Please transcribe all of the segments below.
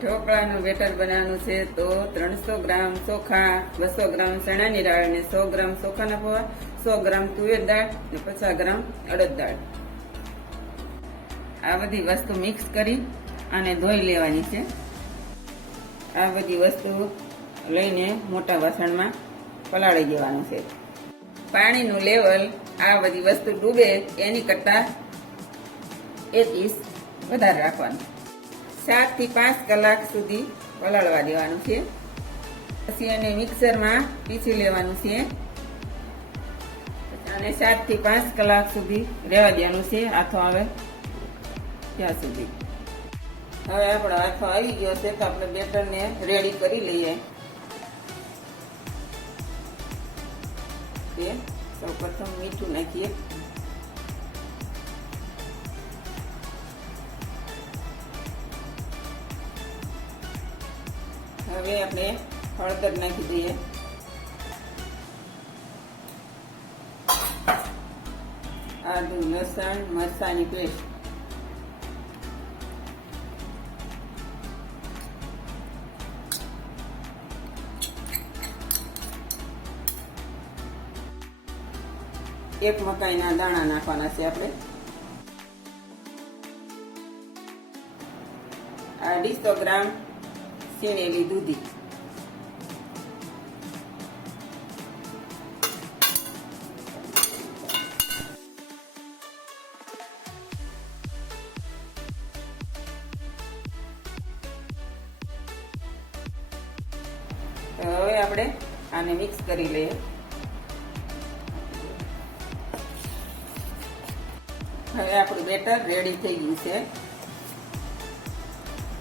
ઢોકળાનું better બનાવવાનું છે તો ત્રણસો ગ્રામ ચોખા, બસો ગ્રામ ચણાની દાળ અને સો ગ્રામ ચોખાના પૌવા, સો ગ્રામ તુવેર દાળ અને પચાસ ગ્રામ અડદ દાળ. આ બધી વસ્તુ મિક્સ કરી અને ધોઈ લેવાની છે. આ બધી વસ્તુ લઈને મોટા વાસણમાં પલાળી દેવાનું છે. પાણીનું લેવલ આ બધી વસ્તુ ડૂબે એની કરતાં એક ઇંચ વધારે રાખવાનું. સાતથી પાંચ કલાક સુધી વલાળવા દેવાનું છે. પછી એને મિક્સરમાં પીસી લેવાનું છે. અને સાતથી પાંચ કલાક સુધી રહેવા દેવાનું છે આથો આવે ત્યાં સુધી. હવે આપણો આથો આવી ગયો છે તો આપણે બેટરને રેડી કરી લઈએ. સૌ પ્રથમ મીઠું નાખીએ. હવે આપણે હળદર નાખી દઈએ. આદુ, લસણ, મરચાની પેસ્ટ. એક મકાઈના દાણા નાખવાના છે આપણે. અઢીસો ગ્રામ છીણેલી દૂધી હવે આપણે આને મિક્સ કરી લઈએ. હવે આપણું બેટર રેડી થઈ ગયું છે.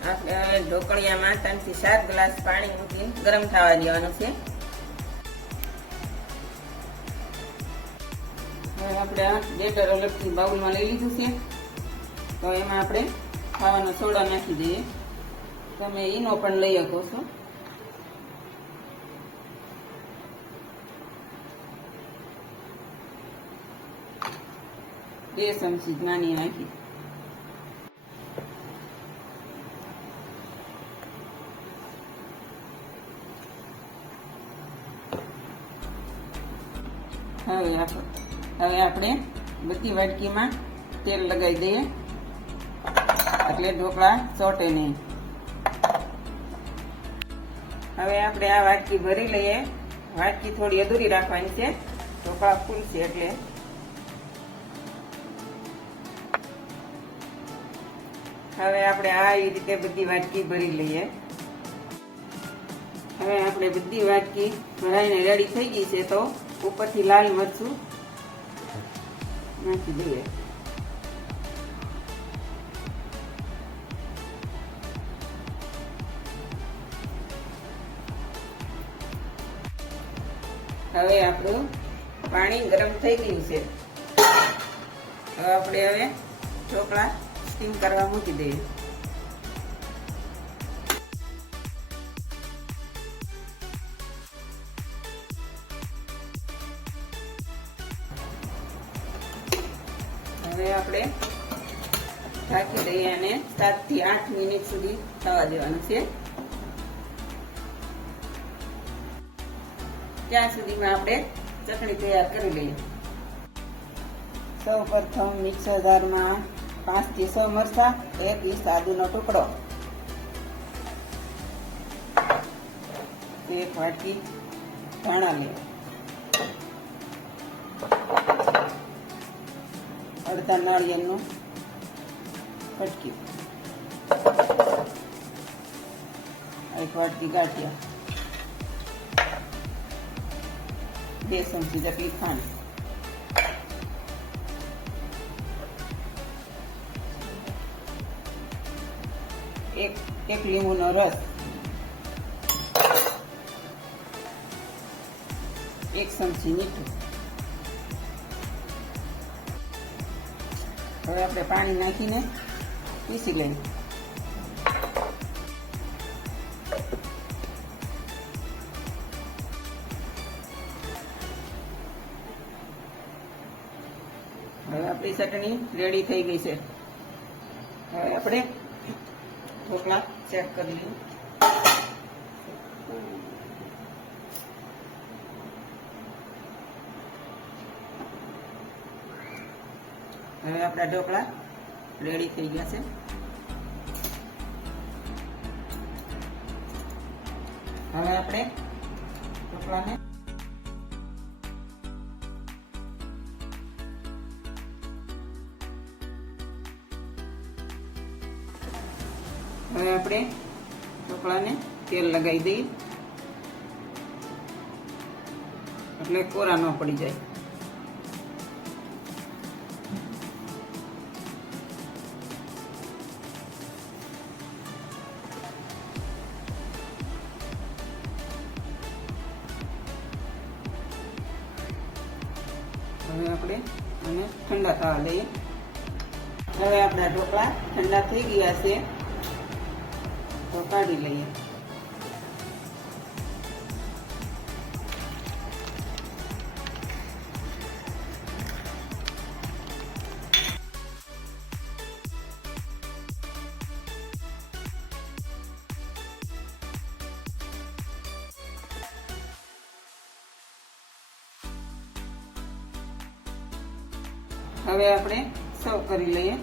આપણે હવે ઢોકળિયામાં સાત ગ્લાસ પાણી મૂકી ગરમ થવા દેવાનું છે. આપણે બેટર અલગથી બાઉલમાં લઈ લીધું છે. તો એમાં આપણે ખાવાનો સોડા નાખી દઈએ. તમે ઈનો પણ લઈ શકો છો. બે ચમચી માની નાખી. હવે હવે આપણે બધી વાટકીમાં તેલ લગાવી દઈએ. એટલે ઢોકળા ચોટે નહીં. હવે આપણે આ વાટકી ભરી લઈએ. વાટકી થોડી અધૂરી રાખવાની છે. ઢોકળા ફૂલશે એટલે. હવે આપણે આ રીતે બધી વાટકી ભરી લઈએ. હવે આપણે બધી વાટકી ભરાઈને રેડી થઈ ગઈ છે તો ઉપરથી લાલ મરચું નાખી દઈએ. હવે આપણું પાણી ગરમ થઈ ગયું છે. હવે આપણે હવે ઢોકળા સ્ટીમ કરવા મૂકી દઈએ. હવે આપણે ઢાંકી દઈએ અને સાતથી આઠ મિનિટ સુધી થવા દેવાનું છે. ત્યાં સુધીમાં આપણે ચટણી તૈયાર કરી લઈએ. સૌ પ્રથમ મિક્સર જારમાં પાંચથી છ મરચા, એક ઈસ આદુનો ટુકડો. એક વાટકી ધાણા લેવા અડધા નાળિયેરનું કટકી એક વાટકી ગાંઠિયા. બે ચમચી જેટલી ખાંડ. એક એક લીંબુનો રસ. એક ચમચી મીઠું. હવે આપણે પાણી નાખીને પીસી લઈએ. હવે આપણી ચટણી રેડી થઈ ગઈ છે. હવે આપણે ઢોકળા ચેક કરી લઈએ. હવે આપણા ઢોકળા રેડી થઈ ગયા છે. હવે આપણે ઢોકળાને હવે આપણે ઢોકળાને તેલ લગાવી દઈએ. એટલે કોરા ન પડી જાય. આપણે અને ઠંડા થવા લઈએ હવે આપણા ઢોકળા ઠંડા થઈ ગયા છે. તો કાઢી લઈએ. હવે આપણે સર્વ કરી લઈએ.